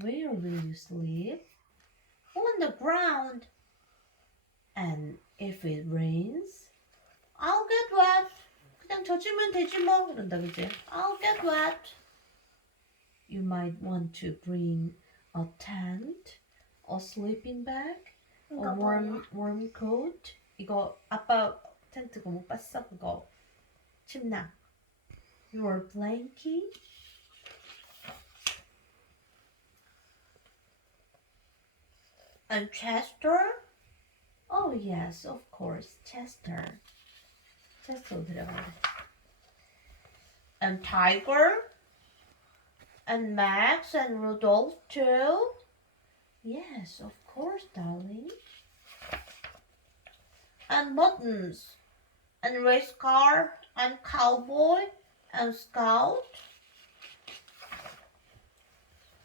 Where will you sleep? On the ground. And if it rains, I'll get wet. 그냥 젖으면 되지 뭐. 이런다 그지? I'll get wet. You might want to bring a tent, a sleeping bag, a 이거 warm coat. 이거 아빠 텐트 그거 못 봤어? 그거 침낭. Your blanket. And Chester? Oh yes, of course, Chester. Chester 들어가네. And Tiger? And Max and Rudolph too? Yes, of course, darling. And Buttons? And Race Car? And Cowboy? And Scout?